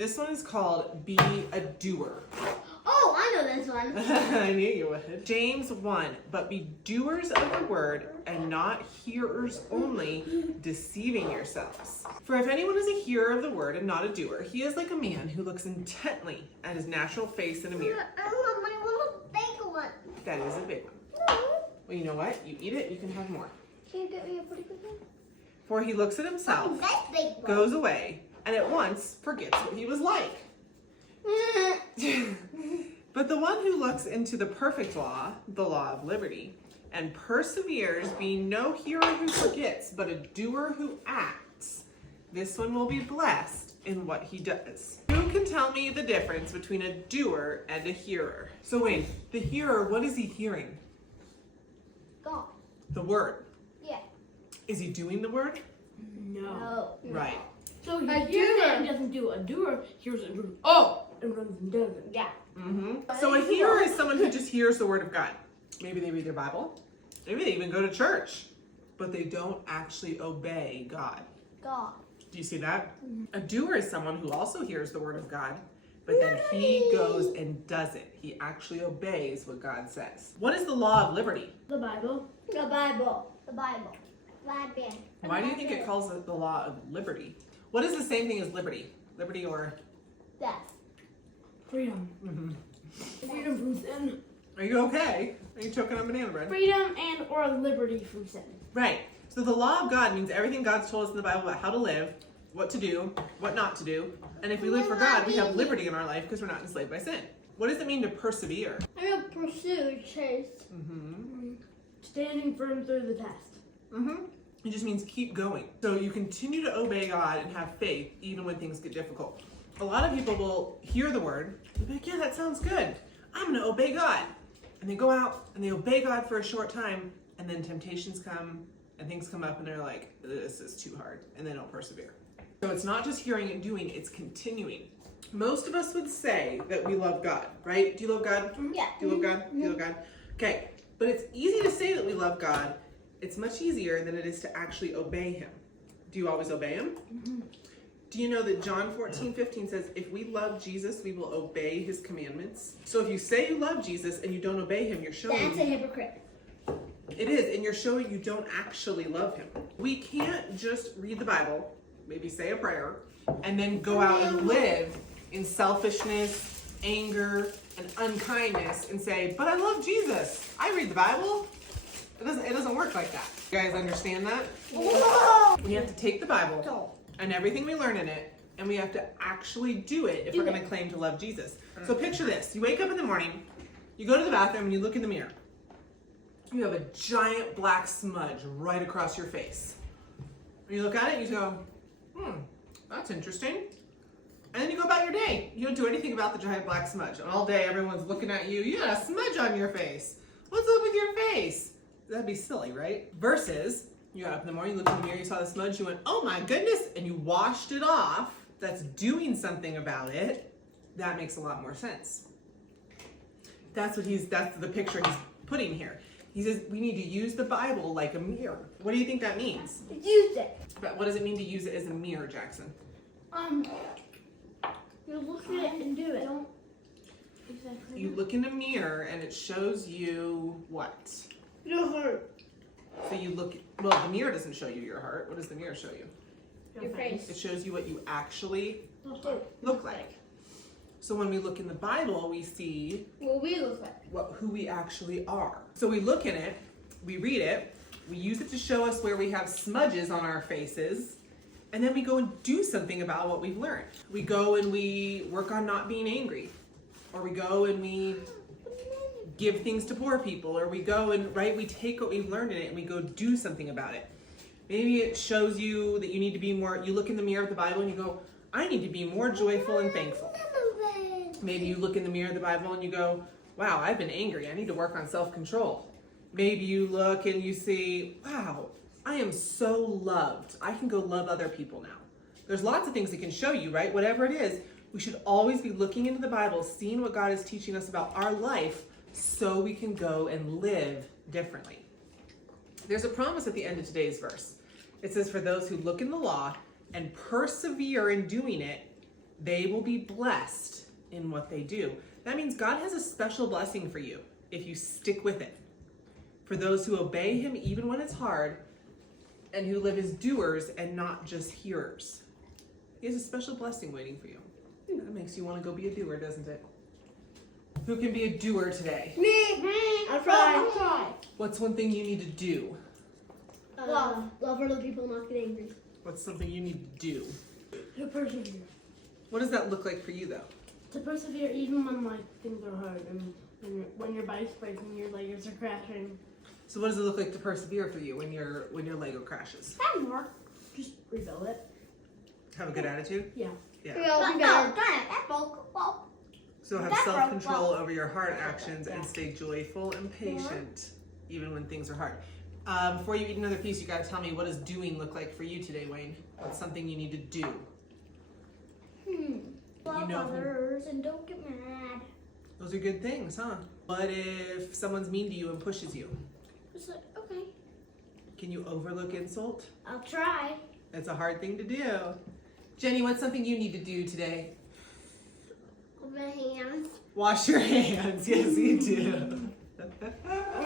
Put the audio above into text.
This one is called Be a Doer. Oh, I know this one. I knew you would. James 1, but be doers of the word and not hearers only, deceiving yourselves. For if anyone is a hearer of the word and not a doer, he is like a man who looks intently at his natural face in a mirror. I want my little big one. That is a big one. Well, you know what? You eat it, you can have more. Can you get me a pretty good one? For he looks at himself, That's big one. goes away, and at once forgets what he was like. But the one who looks into the perfect law, the law of liberty, and perseveres, being no hearer who forgets, but a doer who acts, this one will be blessed in what he does. Who can tell me the difference between a doer and a hearer? So wait, the hearer, what is he hearing? God. The word. Yeah. Is he doing the word? No. Right. So he A hears it doer. and doesn't do it. A doer hears it and goes, oh, and runs and does it. Yeah. So a hearer is someone who just hears the word of God. Maybe they read their Bible. Maybe they even go to church, but they don't actually obey God. God. Do you see that? A doer is someone who also hears the word of God, but then he goes and does it. He actually obeys what God says. What is the law of liberty? The Bible. The Bible. The Bible. Bible. Why do you think it calls it the law of liberty? What is the same thing as liberty? Liberty or... Death. Freedom. Freedom from sin. Are you okay? Are you choking on banana bread? Freedom and or liberty from sin. Right. So the law of God means everything God's told us in the Bible about how to live, what to do, what not to do. And if we live for God, we have liberty in our life because we're not enslaved by sin. What does it mean to persevere? I will pursue, chase. Standing firm through the test. It just means keep going. So you continue to obey God and have faith even when things get difficult. A lot of people will hear the word and be like, yeah, that sounds good. I'm going to obey God. And they go out and they obey God for a short time, and then temptations come and things come up and they're like, this is too hard, and they don't persevere. So it's not just hearing and doing, it's continuing. Most of us would say that we love God, right? Do you love God? Yeah. Do you love God? Do you love God? Okay, but it's easy to say that we love God. It's much easier than it is to actually obey him. Do you always obey him? Do you know that John 14:15 says, if we love Jesus, we will obey his commandments? So if you say you love Jesus and you don't obey him, you're showing... That's a hypocrite. It is, and you're showing you don't actually love him. We can't just read the Bible, maybe say a prayer, and then go out and live in selfishness, anger, and unkindness and say, but I love Jesus. I read the Bible. It doesn't work like that. You guys understand that? We have to take the Bible and everything we learn in it, and we have to actually do it if we're going to claim to love Jesus. So picture this. You wake up in the morning, you go to the bathroom, and you look in the mirror. You have a giant black smudge right across your face. And you look at it and you go, that's interesting. And then you go about your day. You don't do anything about the giant black smudge. And all day everyone's looking at you. You got a smudge on your face. What's up with your face? That'd be silly, right? Versus, you got up in the morning, you looked in the mirror, you saw the smudge, you went, oh my goodness, and you washed it off. That's doing something about it. That makes a lot more sense. That's the picture he's putting here. He says we need to use the Bible like a mirror. What do you think that means? Use it. But what does it mean to use it as a mirror, Jackson? You look at it and do it. Exactly. You look in a mirror and it shows you what? Your heart. So you look, well, the mirror doesn't show you your heart. What does the mirror show you? Your face. It shows you what you actually Do. look like. So when we look in the Bible, we see What we look like. who we actually are. So we look in it, we read it, we use it to show us where we have smudges on our faces, and then we go and do something about what we've learned. We go and we work on not being angry, or we go and we give things to poor people, or we go and, right, we take what we've learned in it and we go do something about it. Maybe it shows you that you need to be more, you look in the mirror of the Bible and you go, I need to be more joyful and thankful. Maybe you look in the mirror of the Bible and you go, wow, I've been angry. I need to work on self-control. Maybe you look and you see, wow, I am so loved. I can go love other people now. There's lots of things it can show you, right? Whatever it is, we should always be looking into the Bible, seeing what God is teaching us about our life so we can go and live differently. There's a promise at the end of today's verse. It says, for those who look in the law and persevere in doing it, they will be blessed in what they do. That means God has a special blessing for you if you stick with it. For those who obey him even when it's hard, and who live as doers and not just hearers. He has a special blessing waiting for you. That makes you want to go be a doer, doesn't it? Who can be a doer today? Me. I'll try. What's one thing you need to do? Love other people, not get angry. What's something you need to do? To persevere. What does that look like for you, though? To persevere even when like things are hard and when your bike's breaking, your legs are crashing. So what does it look like to persevere for you when your Lego crashes? Have more. Just rebuild it. Have a good attitude? Yeah. Yeah. So have self-control over your hard actions and stay joyful and patient even when things are hard. Before you eat another piece, you gotta tell me, what does doing look like for you today, Wayne? What's something you need to do? Love know who- others and don't get mad. Those are good things, huh? What if someone's mean to you and pushes you? Just like, okay, Can you overlook insult? I'll try. That's a hard thing to do. Jenny, what's something you need to do today? With my hands. Wash your hands. Yes, you do.